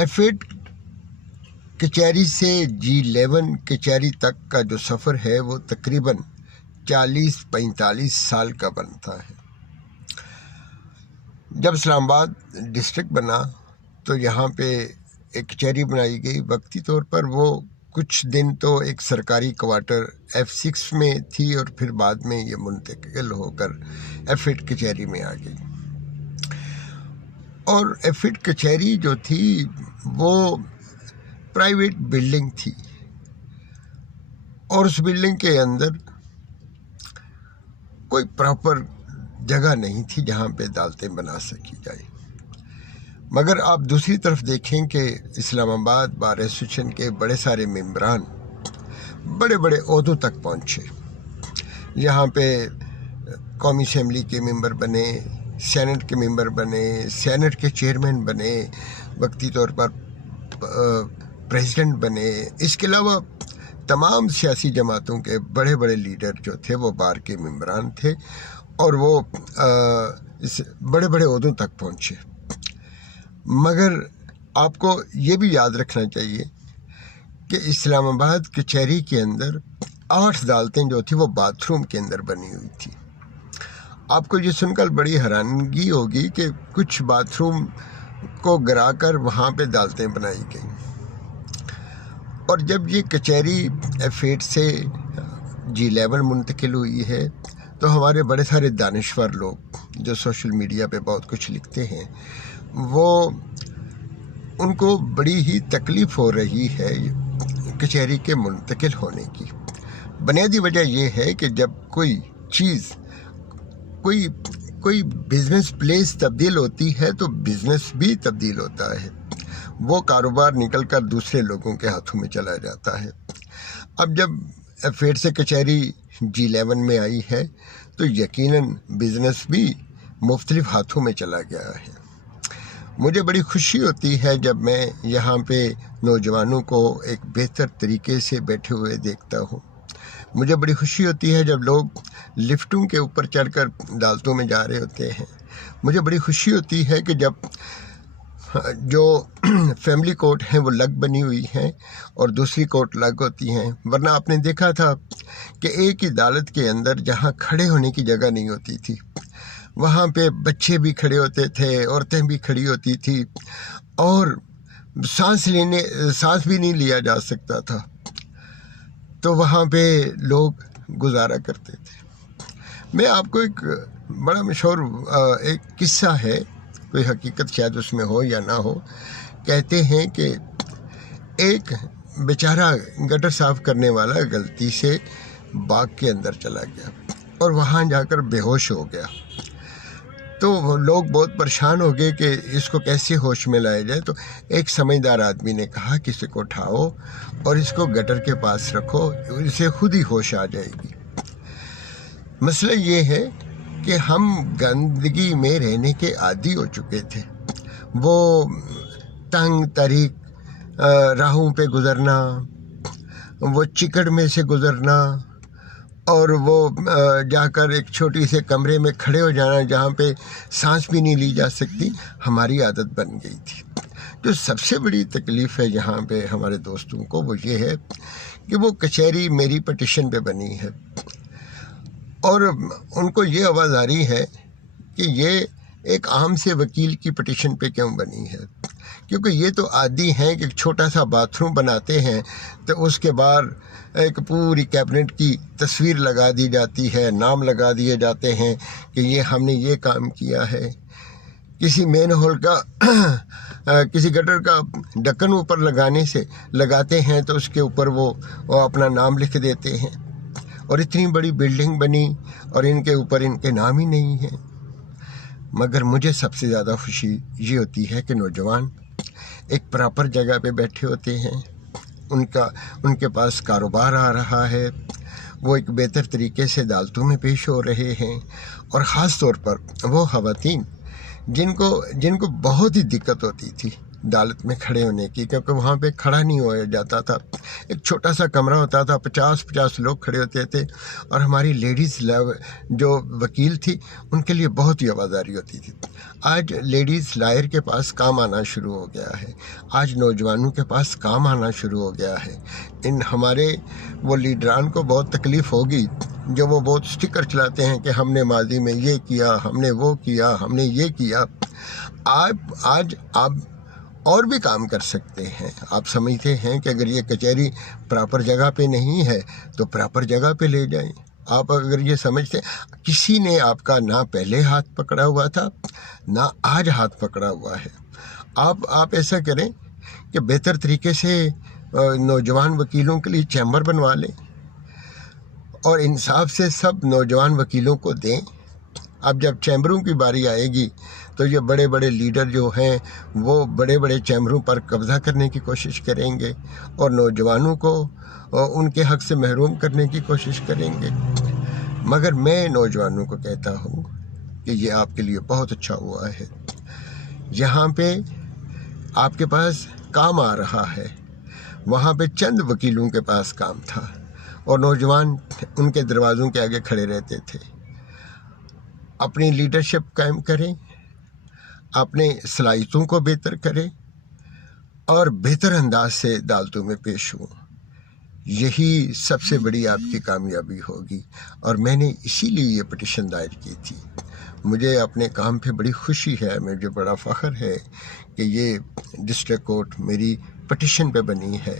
F8 कचहरी से G11 कचहरी तक का जो सफ़र है वो तकरीबन 40-45 साल का बनता है। जब इस्लामाबाद डिस्ट्रिक्ट बना तो यहाँ पे एक कचहरी बनाई गई। वक्ती तौर पर वो कुछ दिन तो एक सरकारी क्वार्टर F6 में थी और फिर बाद में ये मुंतकिल होकर F8 कचहरी में आ गई। और F8 कचहरी जो थी वो प्राइवेट बिल्डिंग थी और उस बिल्डिंग के अंदर कोई प्रॉपर जगह नहीं थी जहाँ पे अदालतें बना सकी जाए। मगर आप दूसरी तरफ देखें कि इस्लामाबाद बार एसोसिएशन के बड़े सारे मेंबरान बड़े बड़े ओहदों तक पहुँचे। यहाँ पे कौमी असेंबली के मेंबर बने, सेनेट के मेंबर बने, सेनेट के चेयरमैन बने, वक्ती तौर पर प्रेसिडेंट बने। इसके अलावा तमाम सियासी जमातों के बड़े बड़े लीडर जो थे वो बार के मेंबरान थे और वो इस बड़े बड़े ओहदों तक पहुँचे। मगर आपको ये भी याद रखना चाहिए कि इस्लामाबाद कचहरी के अंदर 8 अदालतें जो थी वो बाथरूम के अंदर बनी हुई थी। आपको ये सुनकर बड़ी हैरानगी होगी कि कुछ बाथरूम को गिराकर वहाँ पे अदालतें बनाई गईं। और जब ये कचहरी F8 से G11 मुंतकिल हुई है तो हमारे बड़े सारे दानिश्वर लोग जो सोशल मीडिया पे बहुत कुछ लिखते हैं वो उनको बड़ी ही तकलीफ़ हो रही है कचहरी के मुंतकिल होने की। बुनियादी वजह यह है कि जब कोई चीज़ कोई बिज़नेस प्लेस तब्दील होती है तो बिज़नेस भी तब्दील होता है। वो कारोबार निकल कर दूसरे लोगों के हाथों में चला जाता है। अब जब F8 से कचहरी G11 में आई है तो यकीनन बिज़नेस भी मुख्तलिफ हाथों में चला गया है। मुझे बड़ी खुशी होती है जब मैं यहाँ पे नौजवानों को एक बेहतर तरीके से बैठे हुए देखता हूँ। मुझे बड़ी खुशी होती है जब लोग लिफ्टों के ऊपर चढ़कर अदालतों में जा रहे होते हैं। मुझे बड़ी खुशी होती है कि जब जो फैमिली कोर्ट हैं वो अलग बनी हुई हैं और दूसरी कोर्ट अलग होती हैं। वरना आपने देखा था कि एक ही अदालत के अंदर जहाँ खड़े होने की जगह नहीं होती थी वहाँ पे बच्चे भी खड़े होते थे, औरतें भी खड़ी होती थी और सांस भी नहीं लिया जा सकता था। तो वहाँ पे लोग गुजारा करते थे। मैं आपको एक बड़ा मशहूर एक किस्सा है, कोई हकीकत शायद उसमें हो या ना हो। कहते हैं कि एक बेचारा गटर साफ़ करने वाला गलती से बाग के अंदर चला गया और वहाँ जाकर बेहोश हो गया। तो लोग बहुत परेशान हो गए कि इसको कैसे होश में लाया जाए। तो एक समझदार आदमी ने कहा कि इसे को उठाओ और इसको गटर के पास रखो, इसे खुद ही होश आ जाएगी। मसला ये है कि हम गंदगी में रहने के आदी हो चुके थे। वो तंग तरीक राहों पे गुज़रना, वो चिकड़ में से गुज़रना और वो जाकर एक छोटी से कमरे में खड़े हो जाना जहाँ पे सांस भी नहीं ली जा सकती, हमारी आदत बन गई थी। जो सबसे बड़ी तकलीफ़ है यहाँ पे हमारे दोस्तों को वो ये है कि वो कचहरी मेरी पटिशन पे बनी है और उनको ये आवाज़ आ रही है कि ये एक आम से वकील की पटिशन पे क्यों बनी है। क्योंकि ये तो आदी हैं कि छोटा सा बाथरूम बनाते हैं तो उसके बाहर एक पूरी कैबिनेट की तस्वीर लगा दी जाती है, नाम लगा दिए जाते हैं कि ये हमने ये काम किया है। किसी मेन होल का किसी गटर का ढक्कन ऊपर लगाते हैं तो उसके ऊपर वो अपना नाम लिख देते हैं और इतनी बड़ी बिल्डिंग बनी और इनके ऊपर इनके नाम ही नहीं है। मगर मुझे सबसे ज़्यादा खुशी ये होती है कि नौजवान एक प्रॉपर जगह पे बैठे होते हैं, उनके पास कारोबार आ रहा है, वो एक बेहतर तरीके से अदालतों में पेश हो रहे हैं। और ख़ास तौर पर वो ख़वातीन जिनको बहुत ही दिक्कत होती थी अदालत में खड़े होने की, क्योंकि वहाँ पे खड़ा नहीं हो जाता था। एक छोटा सा कमरा होता था, 50-50 लोग खड़े होते थे, और हमारी लेडीज़ जो वकील थी उनके लिए बहुत ही आवाज़ारी होती थी। आज लेडीज़ लायर के पास काम आना शुरू हो गया है, आज नौजवानों के पास काम आना शुरू हो गया है। इन हमारे वो लीडरान को बहुत तकलीफ़ होगी जो वो बहुत स्टिकर चलाते हैं कि हमने माजी में ये किया, हमने वो किया, हमने ये किया। आज आप और भी काम कर सकते हैं। आप समझते हैं कि अगर ये कचहरी प्रॉपर जगह पे नहीं है तो प्रॉपर जगह पे ले जाएं। आप अगर ये समझते, किसी ने आपका ना पहले हाथ पकड़ा हुआ था ना आज हाथ पकड़ा हुआ है। आप ऐसा करें कि बेहतर तरीके से नौजवान वकीलों के लिए चैम्बर बनवा लें और इंसाफ से सब नौजवान वकीलों को दें। अब जब चैम्बरों की बारी आएगी तो ये बड़े बड़े लीडर जो हैं वो बड़े बड़े चैम्बरों पर कब्ज़ा करने की कोशिश करेंगे और नौजवानों को उनके हक़ से महरूम करने की कोशिश करेंगे। मगर मैं नौजवानों को कहता हूँ कि ये आपके लिए बहुत अच्छा हुआ है। यहाँ पे आपके पास काम आ रहा है, वहाँ पे चंद वकीलों के पास काम था और नौजवान उनके दरवाज़ों के आगे खड़े रहते थे। अपनी लीडरशिप कायम करें, अपने सलाहियतों को बेहतर करें और बेहतर अंदाज से अदालतों में पेश हों। यही सबसे बड़ी आपकी कामयाबी होगी। और मैंने इसीलिए ये पटिशन दायर की थी। मुझे अपने काम पे बड़ी खुशी है, मुझे बड़ा फ़ख्र है कि ये डिस्ट्रिक्ट कोर्ट मेरी पटिशन पे बनी है।